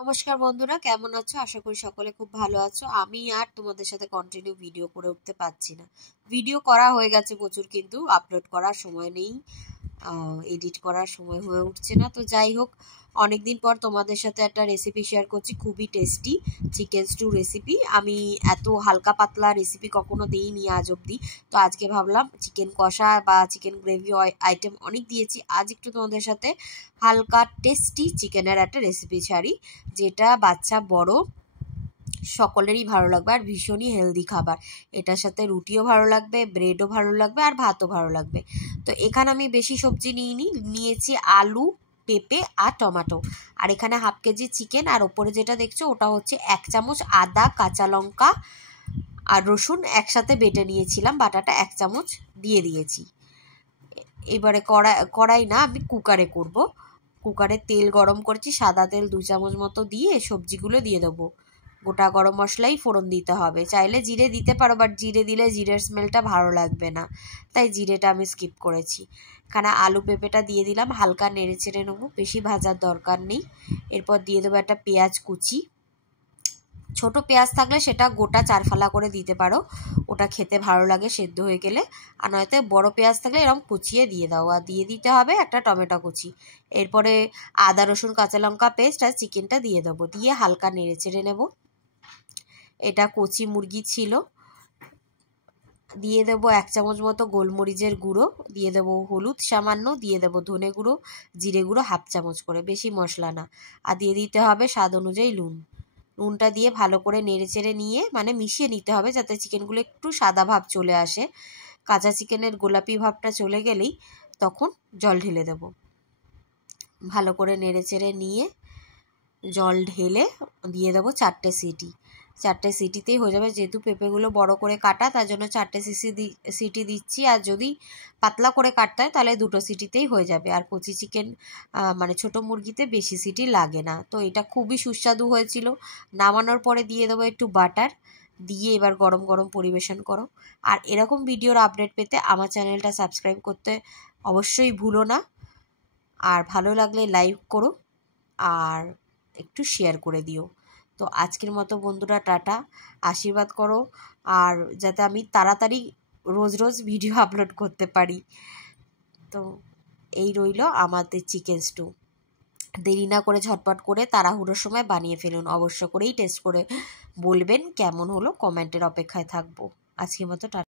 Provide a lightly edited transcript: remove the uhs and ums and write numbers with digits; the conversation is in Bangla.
নমস্কার বন্ধুরা, কেমন আছো? আশা করি সকলে খুব ভালো আছো। আমি আর তোমাদের সাথে কন্টিনিউ ভিডিও করে উঠতে পারছি না। ভিডিও করা হয়ে গেছে প্রচুর, কিন্তু আপলোড করার সময় নেই, এডিট করার সময় হয়ে উঠছে না। তো যাই হোক, অনেকদিন পর তোমাদের সাথে একটা রেসিপি শেয়ার করছি, খুবই টেস্টি চিকেন স্টু রেসিপি। আমি এত হালকা পাতলা রেসিপি কখনো দিইনি আজ অব্দি। তো আজকে ভাবলাম চিকেন কষা বা চিকেন গ্রেভি আইটেম অনেক দিয়েছি, আজ একটু তোমাদের সাথে হালকা টেস্টি চিকেনের একটা রেসিপি ছাড়ি, যেটা বাচ্চা বড় সকলেরই ভালো লাগবে আর ভীষণই হেলদি খাবার। এটার সাথে রুটিও ভালো লাগবে, ব্রেডও ভালো লাগবে আর ভাতও ভালো লাগবে। তো এখানে আমি বেশি সবজি নিয়েছি আলু, পেঁপে আর টমেটো। আর এখানে হাফ কেজি চিকেন, আর ওপরে যেটা দেখছো ওটা হচ্ছে 1 চামচ আদা, কাঁচা লঙ্কা আর রসুন একসাথে বেটে নিয়েছিলাম, বাটাটা 1 চামচ দিয়ে দিয়েছি। এবারে কড়াই না, আমি কুকারে করব। কুকারে তেল গরম করেছি, সাদা তেল 2 চামচ মতো দিয়ে সবজিগুলো দিয়ে দেবো। গোটা গরম মশলাই ফোড়ন দিতে হবে, চাইলে জিরে দিতে পারো, বাট জিরে দিলে জিরের স্মেলটা ভালো লাগবে না, তাই জিরেটা আমি স্কিপ করেছি। এখানে আলু পেঁপেটা দিয়ে দিলাম, হালকা নেড়ে চেড়ে নেবো, বেশি ভাজার দরকার নেই। এরপর দিয়ে দেবো একটা পেঁয়াজ কুচি। ছোট পেঁয়াজ থাকলে সেটা গোটা 4 ফালা করে দিতে পারো, ওটা খেতে ভালো লাগে সেদ্ধ হয়ে গেলে। আর নয়তো বড় পেঁয়াজ থাকলে এরকম কুচিয়ে দিয়ে দাও। আর দিয়ে দিতে হবে একটা টমেটো কুচি। এরপরে আদা রসুন কাঁচা লঙ্কা পেস্ট আর চিকেনটা দিয়ে দেবো, দিয়ে হালকা নেড়ে চেড়ে নেবো। এটা কচি মুরগি ছিল। দিয়ে দেবো 1 চামচ মতো গোলমরিচের গুঁড়ো, দিয়ে দেবো হলুদ সামান্য, দিয়ে দেবো ধনে গুঁড়ো, জিরে গুঁড়ো হাফ চামচ করে, বেশি মশলা না। আর দিয়ে দিতে হবে স্বাদ অনুযায়ী নুনটা দিয়ে ভালো করে নেড়ে চেড়ে নিয়ে মিশিয়ে নিতে হবে, যাতে চিকেনগুলো একটু সাদা ভাব চলে আসে। কাঁচা চিকেনের গোলাপি ভাবটা চলে গেলেই তখন জল ঢেলে দেবো। ভালো করে নেড়ে চেড়ে নিয়ে জল ঢেলে দিয়ে দেবো 4টে সিটি। 4টে সিটিতেই হয়ে যাবে, যেহেতু পেঁপেগুলো বড় করে কাটা, তার জন্য 4টে সিটি দিচ্ছি। আর যদি পাতলা করে কাটতে হয় তাহলে 2টো সিটিতেই হয়ে যাবে। আর কচি চিকেন ছোট মুরগিতে বেশি সিটি লাগে না। তো এটা খুবই সুস্বাদু হয়েছিল। নামানোর পরে দিয়ে দেবো একটু বাটার, দিয়ে এবার গরম গরম পরিবেশন করো। আর এরকম ভিডিওর আপডেট পেতে আমার চ্যানেলটা সাবস্ক্রাইব করতে অবশ্যই ভুলো না। আর ভালো লাগলে লাইক করো আর একটু শেয়ার করে দিও। তো আজকের মতো বন্ধুরা টাটা, আশীর্বাদ করো আর যাতে আমি তাড়াতাড়ি রোজ রোজ ভিডিও আপলোড করতে পারি। তো এই রইল আমাদের চিকেন স্টু। দেরি না করে ঝটপট করে তাড়াহুড়োর সময় বানিয়ে ফেলুন, অবশ্য করেই টেস্ট করে বলবেন কেমন হলো, কমেন্টের অপেক্ষায় থাকবো। আজকের মতো টাটা।